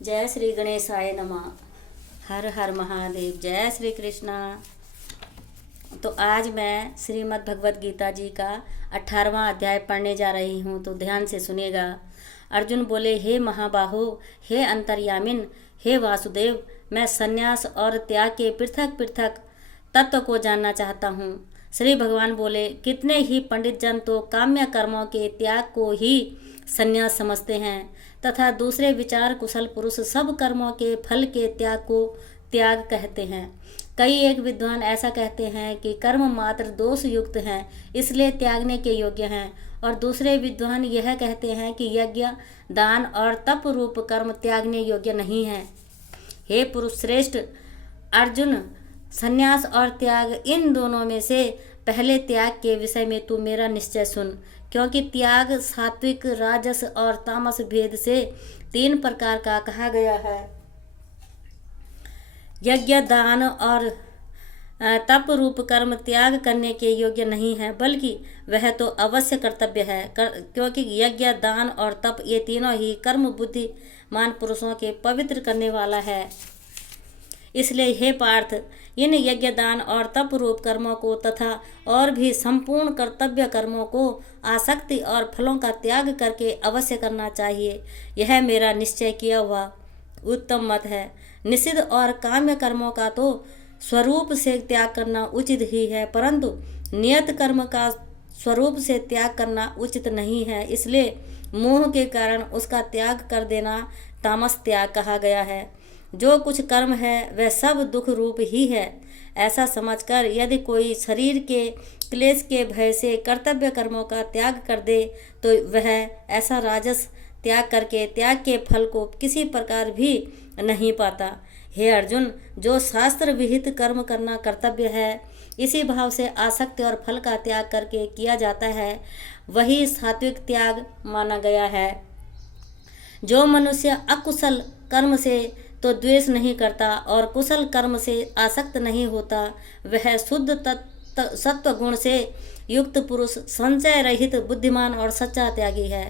जय श्री गणेशाय नमः। हर हर महादेव। जय श्री कृष्णा। तो आज मैं श्रीमद् भगवत गीता जी का 18वां अध्याय पढ़ने जा रही हूँ, तो ध्यान से सुनिएगा। अर्जुन बोले, हे महाबाहो, हे अंतर्यामिन, हे वासुदेव, मैं संन्यास और त्याग के पृथक पृथक तत्व को जानना चाहता हूँ। श्री भगवान बोले, कितने ही पंडित जन तो काम्य कर्मों के त्याग को ही संन्यास समझते हैं तथा दूसरे विचार कुशल पुरुष सब कर्मों के फल के त्याग को त्याग कहते हैं। कई एक विद्वान ऐसा कहते हैं कि कर्म मात्र दोष युक्त हैं, इसलिए त्यागने के योग्य हैं, और दूसरे विद्वान यह कहते हैं कि यज्ञ, दान और तप रूप कर्म त्यागने योग्य नहीं है। हे पुरुष श्रेष्ठ अर्जुन, संन्यास और त्याग, इन दोनों में से पहले त्याग के विषय में तू मेरा निश्चय सुन, क्योंकि त्याग सात्विक, राजस और तामस भेद से 3 प्रकार का कहा गया है। यज्ञ, दान और तप रूप कर्म त्याग करने के योग्य नहीं है, बल्कि वह तो अवश्य कर्तव्य है, क्योंकि यज्ञ, दान और तप ये तीनों ही कर्म बुद्धिमान पुरुषों के पवित्र करने वाला है। इसलिए हे पार्थ, इन यज्ञ, दान और तप रूप कर्मों को तथा और भी संपूर्ण कर्तव्य कर्मों को आसक्ति और फलों का त्याग करके अवश्य करना चाहिए। यह मेरा निश्चय किया हुआ उत्तम मत है। निषिद्ध और काम्य कर्मों का तो स्वरूप से त्याग करना उचित ही है, परंतु नियत कर्म का स्वरूप से त्याग करना उचित नहीं है, इसलिए मोह के कारण उसका त्याग कर देना तामस त्याग कहा गया है। जो कुछ कर्म है वह सब दुख रूप ही है, ऐसा समझकर यदि कोई शरीर के क्लेश के भय से कर्तव्य कर्मों का त्याग कर दे तो वह ऐसा राजस त्याग करके त्याग के फल को किसी प्रकार भी नहीं पाता। हे अर्जुन, जो शास्त्र विहित कर्म करना कर्तव्य है, इसी भाव से आसक्ति और फल का त्याग करके किया जाता है, वही सात्विक त्याग माना गया है। जो मनुष्य अकुशल कर्म से तो द्वेष नहीं करता और कुशल कर्म से आसक्त नहीं होता, वह शुद्ध सत्व गुण से युक्त पुरुष संशय रहित, बुद्धिमान और सच्चा त्यागी है।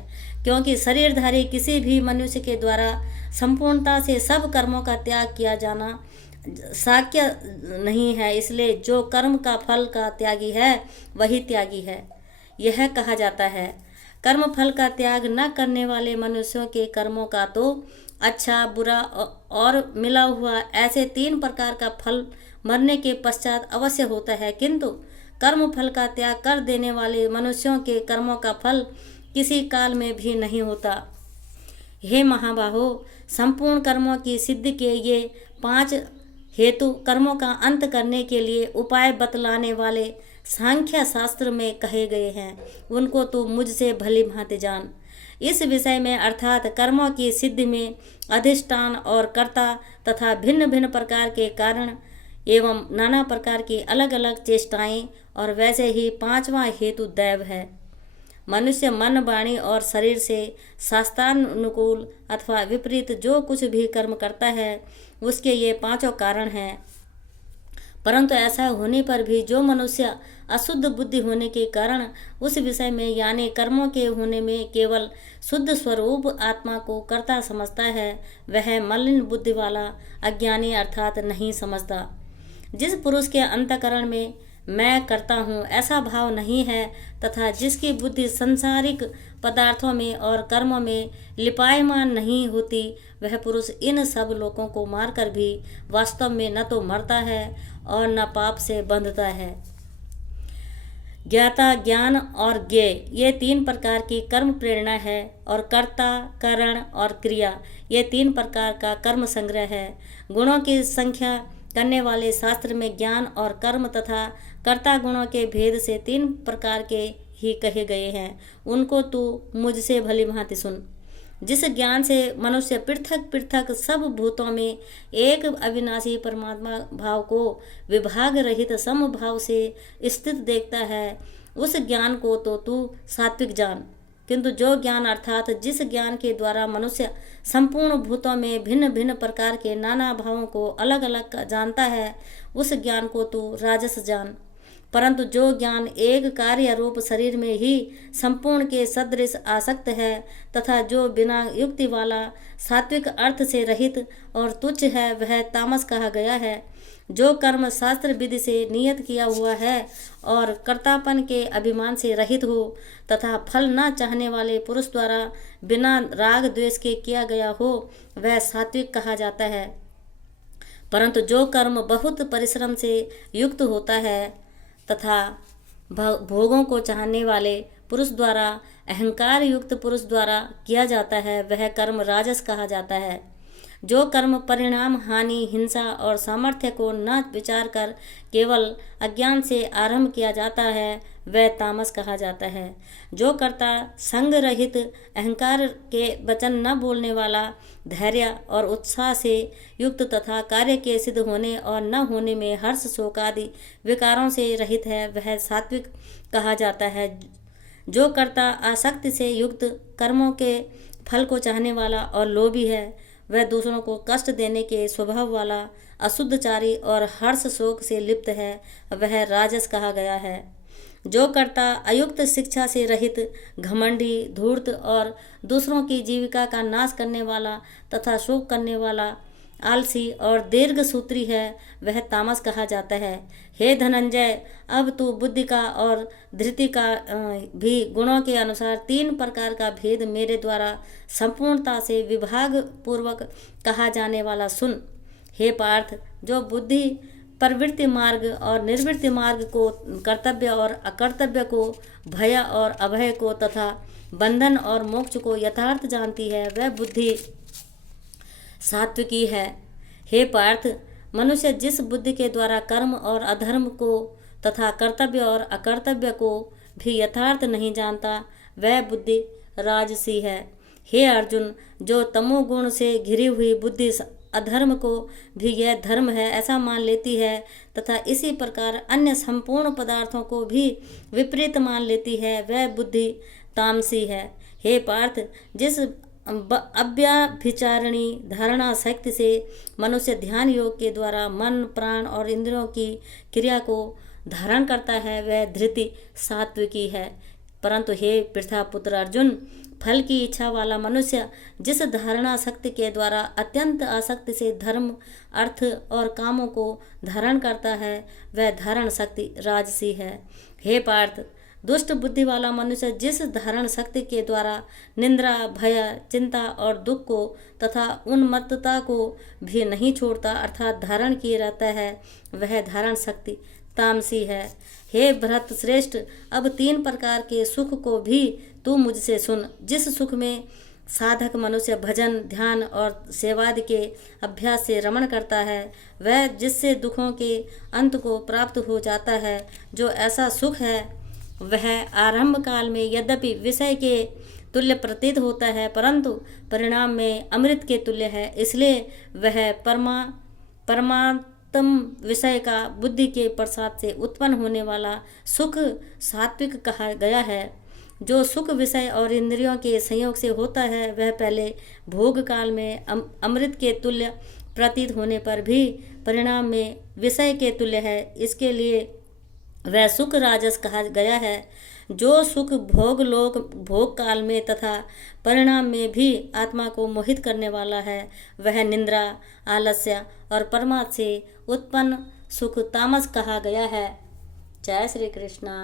क्योंकि शरीरधारी किसी भी मनुष्य के द्वारा संपूर्णता से सब कर्मों का त्याग किया जाना शक्य नहीं है, इसलिए जो कर्म का फल का त्यागी है वही त्यागी है। यह कहा जाता है, कर्म फल का त्याग न करने वाले मनुष्यों के कर्मों का तो अच्छा, बुरा और मिला हुआ ऐसे 3 प्रकार का फल मरने के पश्चात अवश्य होता है, किंतु कर्म फल का त्याग कर देने वाले मनुष्यों के कर्मों का फल किसी काल में भी नहीं होता। हे महाबाहो, संपूर्ण कर्मों की सिद्धि के ये 5 हेतु कर्मों का अंत करने के लिए उपाय बतलाने वाले सांख्य शास्त्र में कहे गए हैं, उनको तू मुझसे भली भांति जान। इस विषय में अर्थात कर्मों की सिद्धि में अधिष्ठान और कर्ता तथा भिन्न भिन्न प्रकार के कारण एवं नाना प्रकार की अलग अलग चेष्टाएं, और वैसे ही 5वां हेतु दैव है। मनुष्य मन, वाणी और शरीर से शास्त्रानुकूल अथवा विपरीत जो कुछ भी कर्म करता है, उसके ये 5 कारण हैं। परंतु ऐसा होने पर भी जो मनुष्य अशुद्ध बुद्धि होने के कारण उस विषय में यानी कर्मों के होने में केवल शुद्ध स्वरूप आत्मा को कर्ता समझता है, वह मलिन बुद्धि वाला अज्ञानी अर्थात नहीं समझता। जिस पुरुष के अंतःकरण में मैं करता हूँ ऐसा भाव नहीं है तथा जिसकी बुद्धि सांसारिक पदार्थों में और कर्मों में लिपायमान नहीं होती, वह पुरुष इन सब लोगों को मारकर भी वास्तव में न तो मरता है और न पाप से बंधता है। ज्ञाता, ज्ञान और ज्ञेय ये 3 प्रकार की कर्म प्रेरणा है, और कर्ता, करण और क्रिया ये 3 प्रकार का कर्म संग्रह है। गुणों की संख्या करने वाले शास्त्र में ज्ञान और कर्म तथा कर्ता गुणों के भेद से 3 प्रकार के ही कहे गए हैं, उनको तू मुझसे भली भांति सुन। जिस ज्ञान से मनुष्य पृथक पृथक सब भूतों में एक अविनाशी परमात्मा भाव को विभाग रहित समभाव से स्थित देखता है, उस ज्ञान को तो तू सात्विक जान। किंतु जो ज्ञान अर्थात जिस ज्ञान के द्वारा मनुष्य संपूर्ण भूतों में भिन्न भिन्न प्रकार के नाना भावों को अलग अलग जानता है, उस ज्ञान को तू राजस जान। परंतु जो ज्ञान एक कार्य रूप शरीर में ही संपूर्ण के सदृश आसक्त है तथा जो बिना युक्ति वाला सात्विक अर्थ से रहित और तुच्छ है वह तामस कहा गया है। जो कर्म शास्त्र विधि से नियत किया हुआ है और कर्तापन के अभिमान से रहित हो तथा फल न चाहने वाले पुरुष द्वारा बिना राग द्वेष के किया गया हो वह सात्विक कहा जाता है। परंतु जो कर्म बहुत परिश्रम से युक्त होता है तथा भोगों को चाहने वाले पुरुष द्वारा अहंकार युक्त पुरुष द्वारा किया जाता है वह कर्म राजस कहा जाता है। जो कर्म परिणाम हानि हिंसा और सामर्थ्य को न विचार कर केवल अज्ञान से आरंभ किया जाता है वह तामस कहा जाता है। जो कर्ता संग रहित अहंकार के वचन न बोलने वाला धैर्य और उत्साह से युक्त तथा कार्य के सिद्ध होने और न होने में हर्ष शोक आदि विकारों से रहित है वह सात्विक कहा जाता है। जो कर्ता आसक्ति से युक्त कर्मों के फल को चाहने वाला और लोभी है वह दूसरों को कष्ट देने के स्वभाव वाला अशुद्धचारी और हर्ष शोक से लिप्त है वह राजस कहा गया है। जो कर्ता अयुक्त शिक्षा से रहित घमंडी धूर्त और दूसरों की जीविका का नाश करने वाला तथा शोक करने वाला आलसी और दीर्घ सूत्री है वह तामस कहा जाता है। हे धनंजय, अब तू बुद्धि का और धृति का भी गुणों के अनुसार 3 प्रकार का भेद मेरे द्वारा संपूर्णता से विभाग पूर्वक कहा जाने वाला सुन। हे पार्थ, जो बुद्धि प्रवृत्ति मार्ग और निर्वृत्ति मार्ग को, कर्तव्य और अकर्तव्य को, भय और अभय को तथा बंधन और मोक्ष को यथार्थ जानती है वह बुद्धि सात्विकी है। हे पार्थ, मनुष्य जिस बुद्धि के द्वारा कर्म और अधर्म को तथा कर्तव्य और अकर्तव्य को भी यथार्थ नहीं जानता वह बुद्धि राजसी है। हे अर्जुन, जो तमोगुण से घिरी हुई बुद्धि अधर्म को भी यह धर्म है ऐसा मान लेती है तथा इसी प्रकार अन्य संपूर्ण पदार्थों को भी विपरीत मान लेती है वह बुद्धि तामसी है। हे पार्थ, जिस अव्याभिचारिणी धारणा शक्ति से मनुष्य ध्यान योग के द्वारा मन प्राण और इंद्रियों की क्रिया को धारण करता है वह धृति सात्विकी है। परंतु हे पृथापुत्र अर्जुन, फल की इच्छा वाला मनुष्य जिस धारणा शक्ति के द्वारा अत्यंत आसक्ति से धर्म अर्थ और कामों को धारण करता है वह धारण शक्ति राजसी है। हे पार्थ, दुष्ट बुद्धि वाला मनुष्य जिस धारण शक्ति के द्वारा निंद्रा भय चिंता और दुख को तथा उन्मत्तता को भी नहीं छोड़ता अर्थात धारण किए रहता है वह धारण शक्ति तामसी है। हे भरत श्रेष्ठ, अब 3 प्रकार के सुख को भी तू मुझसे सुन। जिस सुख में साधक मनुष्य भजन ध्यान और सेवादि के अभ्यास से रमण करता है वह जिससे दुखों के अंत को प्राप्त हो जाता है, जो ऐसा सुख है वह आरंभ काल में यद्यपि विषय के तुल्य प्रतीत होता है परंतु परिणाम में अमृत के तुल्य है। इसलिए वह परमात्म विषय का बुद्धि के प्रसाद से उत्पन्न होने वाला सुख सात्विक कहा गया है। जो सुख विषय और इंद्रियों के संयोग से होता है वह पहले भोग काल में अमृत के तुल्य प्रतीत होने पर भी परिणाम में विषय के तुल्य है, इसके लिए वह सुख राजस कहा गया है। जो सुख भोग काल में तथा परिणाम में भी आत्मा को मोहित करने वाला है वह निंद्रा आलस्य और परमार्थ से उत्पन्न सुख तामस कहा गया है। जय श्री कृष्णा।